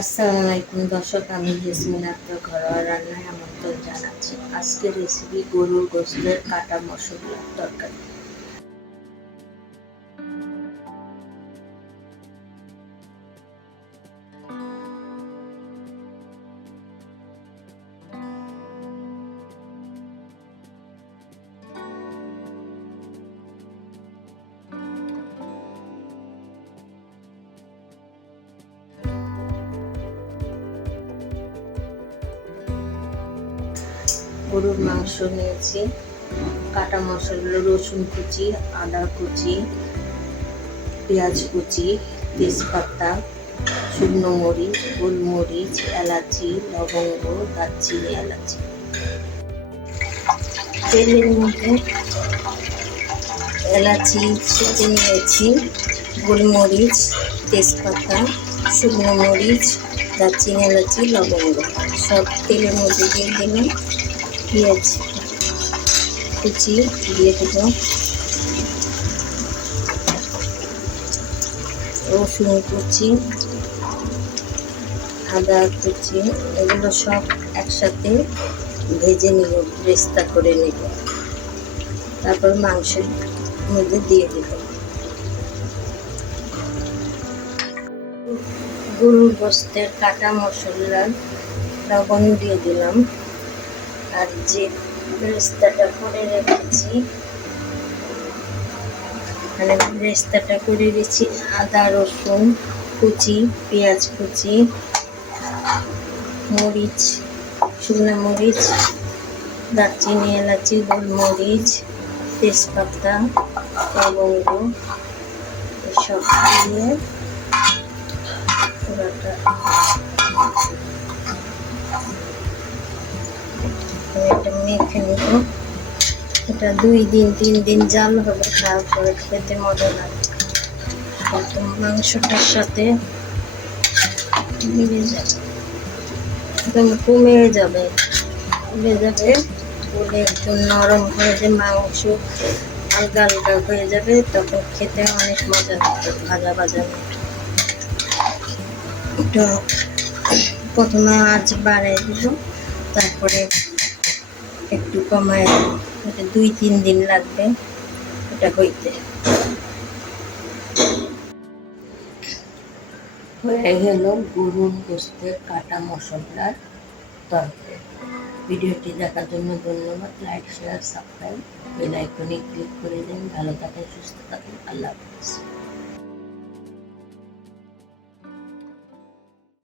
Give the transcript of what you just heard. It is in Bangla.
আসসালামু আলাইকুম দর্শক, আমি জেসমিন আক্তার ঘরোয়া রান্নায় আমন্ত্রণ জানাচ্ছি। আজকের রেসিপি গরুর গোশতের কাটা মশলার তরকারি। গরুর মাংস নিয়েছি, কাটা মশলা রসুন কুচি, আদা কুচি, পেঁয়াজ কুচি, তেজপাতা, শুকনো মরিচ, গোলমরিচ, এলাচি, লবঙ্গ, দারচিনি, এলাচি। তেলের মধ্যে এলাচি ছেঁচে নিয়েছি, গোলমরিচ, তেজপাতা, শুকনো মরিচ, দারচিনি, এলাচি, লবঙ্গ সব তেলের মধ্যে দিয়ে দিলাম। পেঁয়াজ কুচি দিয়ে দেব, রসুন কুচি, আদা কুচি, এগুলো সব একসাথে ভেজে নিব, বেরেস্তা করে নেব। তারপর মাংসের মধ্যে দিয়ে দেব। গরুর গোশতের কাটা মশলার লবণ দিয়ে দিলাম, আর যে বেরেস্তাটা করে রেখেছি, মানে বেরেস্তাটা করে রেখেছি আদা রসুন কুচি, পেঁয়াজ কুচি, মরিচ, শুকনো মরিচ, দারচিনি, এলাচি, গোলমরিচ, তেজপাতা, লবঙ্গ এসব দিয়ে পুরোটা এটা মেখে নেব। এটা 2-3 দিন জাল হবে, তারপরে খেতে মজা লাগে। মাংসটার সাথে মিলে যাবে, একদম কমে যাবে, বলে একদম নরম হয়ে যে মাংস হালকা হালকা হয়ে যাবে, তখন খেতে অনেক মজা লাগবে। ভাজা ভাজা এটা প্রথমে আঁচ বাড়াই দিব, তারপরে একটু কমায় দেব। এটা 2-3 দিন লাগবে এটা হইতে। হয়ে গেল গরুর গোশতের কাটা মশলার তরকারি। ভিডিওটি দেখার জন্য ধন্যবাদ। লাইক, শেয়ার, সাবস্ক্রাইব, বেল আইকনে ক্লিক করে দিন। ভালো থাকেন, সুস্থ থাকেন, আল্লাহ হাফেজ।